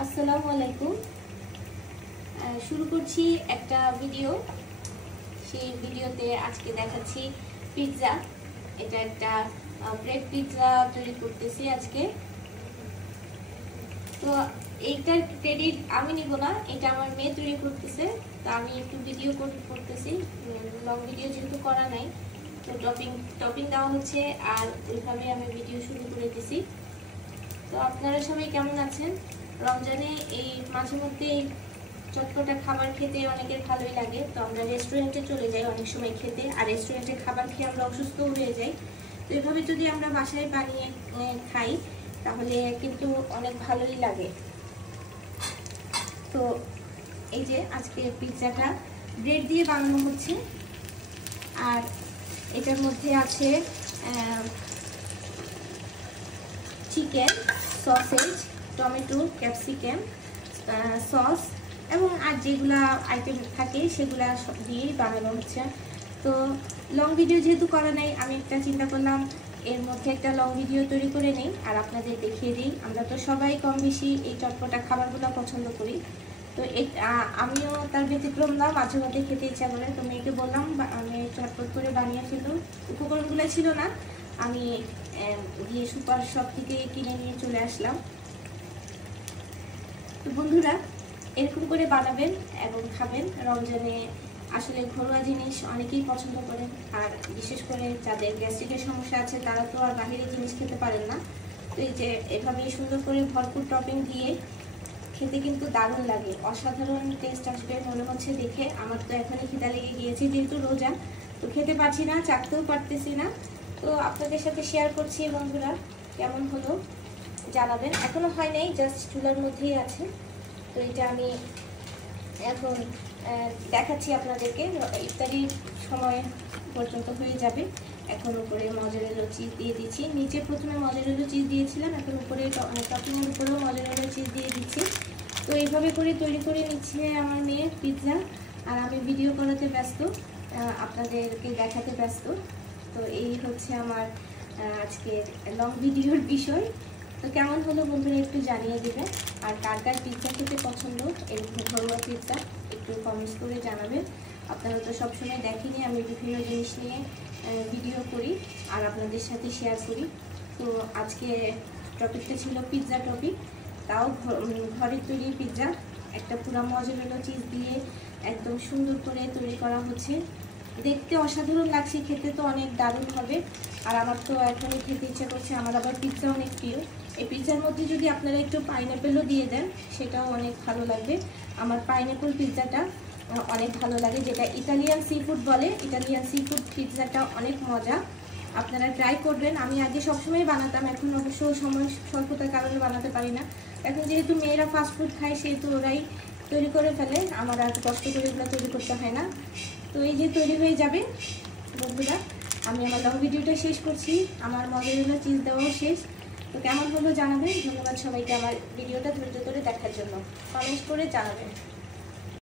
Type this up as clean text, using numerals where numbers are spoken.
আসসালামু আলাইকুম। শুরু করছি একটা ভিডিও। সেই ভিডিওতে আজকে দেখাচ্ছি পিৎজা। এটা একটা ব্রেড পিৎজা তৈরি করতেছি আজকে। তো এইটার ক্রেডিট আমি নিব না, এটা আমার মেয়ে তৈরি করতেছে। তো আমি একটু ভিডিও করতেছি, লং ভিডিও যেহেতু করা নাই, তো টপিং দেওয়া হচ্ছে আর ওইভাবে আমি ভিডিও শুরু করে দিছি। তো আপনারা সবাই কেমন আছেন? রমজানে এই মাঝে মধ্যে চটপটা খাবার খেতে অনেকের ভালোই লাগে। তো আমরা রেস্টুরেন্টে চলে যাই অনেক সময় খেতে, আর রেস্টুরেন্টে খাবার খেয়ে আমরা অসুস্থ হয়ে যাই। তো এভাবে যদি আমরা বাসায় বানিয়ে খাই তাহলে কিন্তু অনেক ভালোই লাগে। তো এই যে আজকে পিৎজাটা ব্রেড দিয়ে বানানো হচ্ছে, আর এটার মধ্যে আছে chicken, sausage, tomato, capsicum, sauce এবং আর যেগুলা আইটেম থাকে সেগুলা সব দিয়েই বানানো হচ্ছে। তো লং ভিডিও যেহেতু করা নাই, আমি একটা চিন্তা করলাম এর মধ্যে একটা লং ভিডিও তৈরি করে নিই আর আপনাদের দেখিয়ে দিই। আমরা তো সবাই কম বেশি এই চটপটা খাবারগুলো পছন্দ করি। তো আমিও তার ব্যতিক্রম না, মাঝে মধ্যে খেতে ইচ্ছা করে। তো মেয়েকে বললাম আমি চটপট করে বানিয়ে ফেলুন। উপকরণগুলো ছিল না, আমি গিয়ে সুপার শপ থেকে কিনে নিয়ে চলে আসলাম। তো বন্ধুরা, এরকম করে বানাবেন এবং খাবেন। রমজানে আসলে ঘরোয়া জিনিস অনেকেই পছন্দ করেন, আর বিশেষ করে যাদের গ্যাস্ট্রিকের সমস্যা আছে তারা তো আর বাহিরের জিনিস খেতে পারেন না। তো এই যে এভাবেই সুন্দর করে ভরপুর টপিং দিয়ে খেতে কিন্তু দারুণ লাগে, অসাধারণ টেস্ট আসবে মনে হচ্ছে দেখে। আমার তো এখনই খিদা লেগে গিয়েছে, যেহেতু রোজা তো খেতে পারছি না, চাকতেও পারতেছি না। তো আপনাদের সাথে শেয়ার করছি বন্ধুরা, কেমন হলো জানাবেন। এখনো হয় নাই, জাস্ট চুলার মধ্যেই আছে। তো এটা আমি এখন দেখাচ্ছি আপনাদেরকে, ইফতারির সময় পর্যন্ত হয়ে যাবে। এখন উপরে মজারেলা চিজ দিয়ে দিচ্ছি। নিচে প্রথমে মজারেলা চিজ দিয়েছিলাম, এখন উপরে টপিংয়ের উপরেও মজারেলা চিজ দিয়ে দিচ্ছি। তো এইভাবে করে তৈরি করে নিচ্ছে আমার মেয়ে পিৎজা, আর আমি ভিডিও করাতে ব্যস্ত, আপনাদেরকে দেখাতে ব্যস্ত। তো এই হচ্ছে আমার আজকের লং ভিডিওর বিষয়। তো কেমন হলো বন্ধুরা একটু জানিয়ে দেবেন, আর কার কার পিৎজা খেতে পছন্দ, এরকম ঘরোয়া পিৎজা একটু কমেন্টস করে জানাবেন। আপনারা তো সবসময় দেখেনি আমি বিভিন্ন জিনিস নিয়ে ভিডিও করি আর আপনাদের সাথে শেয়ার করি। তো আজকে টপিকটা ছিল পিৎজা টপিক, তাও ঘরের তৈরি পিৎজা। একটা পুরো মজারেলা চিজ দিয়ে একদম সুন্দর করে তৈরি করা হচ্ছে। দেখতে অসাধারণ লাগছে, খেতে তো অনেক দারুণ হবে। আর আমার তো এখনই খেতে ইচ্ছা করছে, আমার আবার পিৎজা অনেক প্রিয়। এই পিৎজার মধ্যে যদি আপনারা একটু পাইনঅ্যাপেলও দিয়ে দেন সেটাও অনেক ভালো লাগবে। আমার পাইনঅ্যাপেল পিৎজাটা অনেক ভালো লাগে, যেটা ইটালিয়ান সি ফুড বলে। ইটালিয়ান সি ফুড পিৎজাটা অনেক মজা, আপনারা ট্রাই করবেন। আমি আগে সবসময় বানাতাম, এখন অবশ্য সময় স্বল্পতার কারণে বানাতে পারি না। এখন যেহেতু মেয়েরা ফাস্ট ফুড খায় সেহেতু ওরাই তৈরি করে ফেলে, আমার আর কষ্ট করে এগুলো তৈরি করতে হয় না। তো এই যে তৈরি হয়ে যাবে বন্ধুরা, আমি আমার লং ভিডিওটা শেষ করছি, আমার মজারেলা চিজ দেওয়াও শেষ। তো কেমন হলো জানাবেন। ধন্যবাদ সবাইকে আমার ভিডিওটা ধৈর্য ধরে দেখার জন্য, কমেন্ট করে জানাবেন।